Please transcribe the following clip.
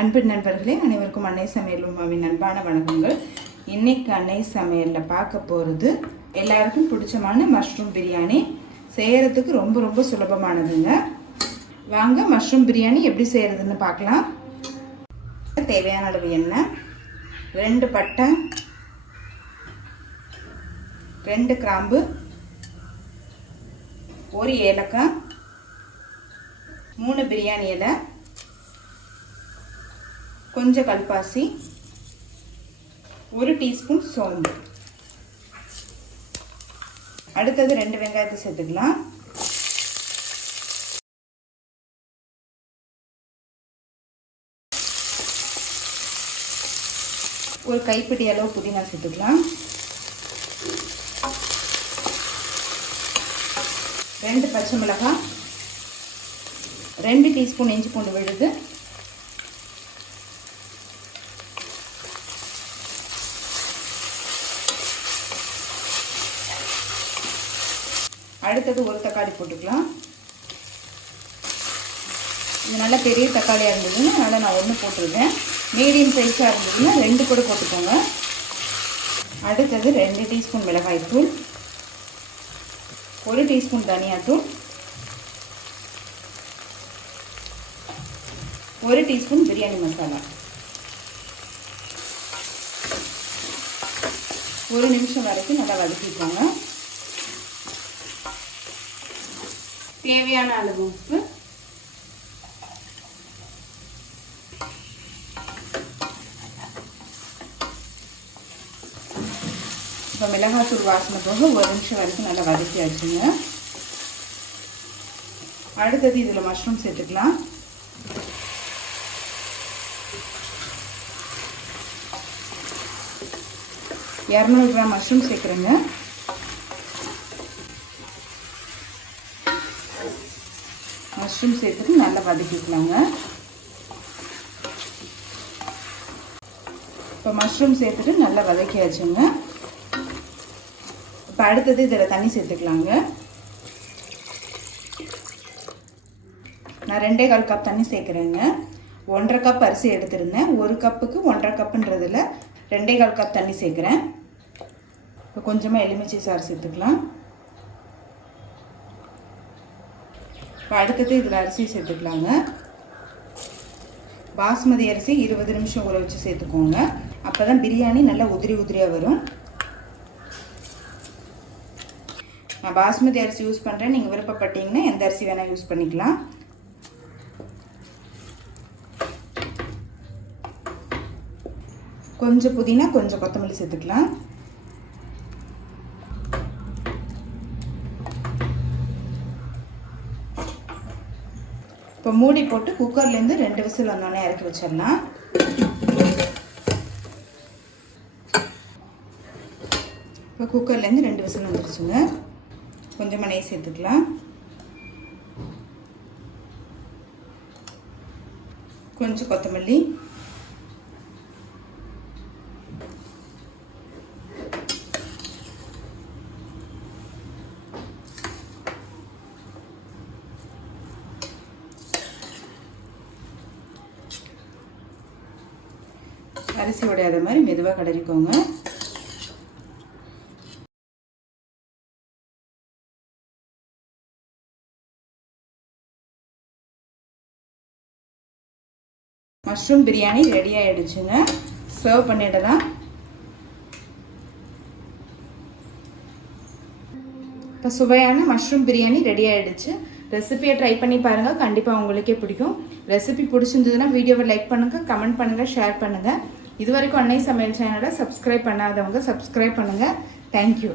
அன்பு நண்பர்களே, அனைவருக்கும் அன்னை சமையல் உமாவின் அன்பான வணக்கங்கள். இன்னைக்கு அன்னை சமையலில் பார்க்க போகிறது எல்லாருக்கும் பிடிச்சமான மஷ்ரூம் பிரியாணி. செய்கிறதுக்கு ரொம்ப ரொம்ப சுலபமானதுங்க. வாங்க மஷ்ரூம் பிரியாணி எப்படி செய்கிறதுன்னு பார்க்கலாம். தேவையான அளவு எண்ணெய், 2 பட்டை, 2 கிராம்பு, 1 ஏலக்காய், 3 பிரியாணி இலை, கொஞ்சம் கல்பாசி, 1 டீஸ்பூன் சோம்பு. அடுத்தது 2 வெங்காயத்தை சேர்த்துக்கலாம். ஒரு கைப்பிடி அளவு புதினா சேர்த்துக்கலாம். 2 பச்சை மிளகாய், 2 டீஸ்பூன் இஞ்சி பூண்டு விழுது, அடுத்தது 1 தக்காளி போட்டுக்கலாம். இது நல்ல பெரிய தக்காளியாக இருந்ததுன்னா அதனால் நான் 1 போட்டிருக்கேன். மீடியம் சைஸாக இருந்ததுன்னா 2 கூட போட்டுக்கோங்க. அடுத்தது 2 டீஸ்பூன் மிளகாய்த்தூள், 1 டீஸ்பூன் தனியாத்தூள், 1 டீஸ்பூன் பிரியாணி மசாலா. 1 நிமிஷம் வரைக்கும் நல்லா வதக்கிக்கோங்க. தேவையான அளவு உப்பு, இப்போ மிளகாத்தூள் வாசனை போக 1 நிமிஷம் வரைக்கும் நல்லா வதக்கி வச்சுங்க. அடுத்தது இதில் மஷ்ரூம் சேர்த்துக்கலாம். $200 மஷ்ரூம் சேர்க்குறேங்க. மஷ்ரூம் சேர்த்துட்டு நல்லா வதக்கிக்கலாங்க. இப்போ மஷ்ரூம் சேர்த்துட்டு நல்லா வதக்கியாச்சுங்க. இப்போ அடுத்தது இதில் தண்ணி சேர்த்துக்கலாங்க. நான் 2.25 கப் தண்ணி சேர்க்குறேங்க. 1.5 கப் அரிசி எடுத்துருந்தேன். 1 கப்புக்கு 1.5 கப்புன்றதில் 2.25 கப் தண்ணி சேர்க்குறேன். இப்போ கொஞ்சமாக எலுமிச்சை சாறு சேர்த்துக்கலாம். இப்போ அடுத்தது இதில் அரிசி சேர்த்துக்கலாங்க. பாஸ்மதி அரிசி 20 நிமிஷம் ஊற வச்சு சேர்த்துக்கோங்க. அப்போ தான் பிரியாணி நல்லா உதிரியாக வரும். நான் பாஸ்மதி அரிசி யூஸ் பண்ணுறேன். நீங்கள் விருப்பப்பட்டீங்கன்னா எந்த அரிசி வேணால் யூஸ் பண்ணிக்கலாம். கொஞ்சம் புதினா, கொஞ்சம் கொத்தமல்லி சேர்த்துக்கலாம். இப்போ மூடி போட்டு குக்கர்லேருந்து 2 விசில் வந்தோடனே இறக்கி வச்சிடலாம். இப்போ குக்கர்லேருந்து 2 விசில் வந்துருச்சுங்க. கொஞ்சமாக நெய் சேர்த்துக்கலாம். கொஞ்சம் கொத்தமல்லி, அரிசி உடையாத மாதிரி மெதுவாக கிளறிக்கோங்க. மஷ்ரூம் பிரியாணி ரெடி ஆகிடுச்சுங்க. சர்வ் பண்ணிடலாம். இப்போ சுவையான மஷ்ரூம் பிரியாணி ரெடி ஆகிடுச்சு. ரெசிபியை ட்ரை பண்ணி பாருங்கள். கண்டிப்பாக உங்களுக்கே பிடிக்கும். ரெசிபி பிடிச்சிருந்ததுன்னா வீடியோவை லைக் பண்ணுங்கள், கமெண்ட் பண்ணுங்கள், ஷேர் பண்ணுங்கள். இது வரைக்கும் அன்னை சமையல் சேனலை சப்ஸ்கிரைப் பண்ணாதவங்க சப்ஸ்கிரைப் பண்ணுங்கள். தேங்க்யூ.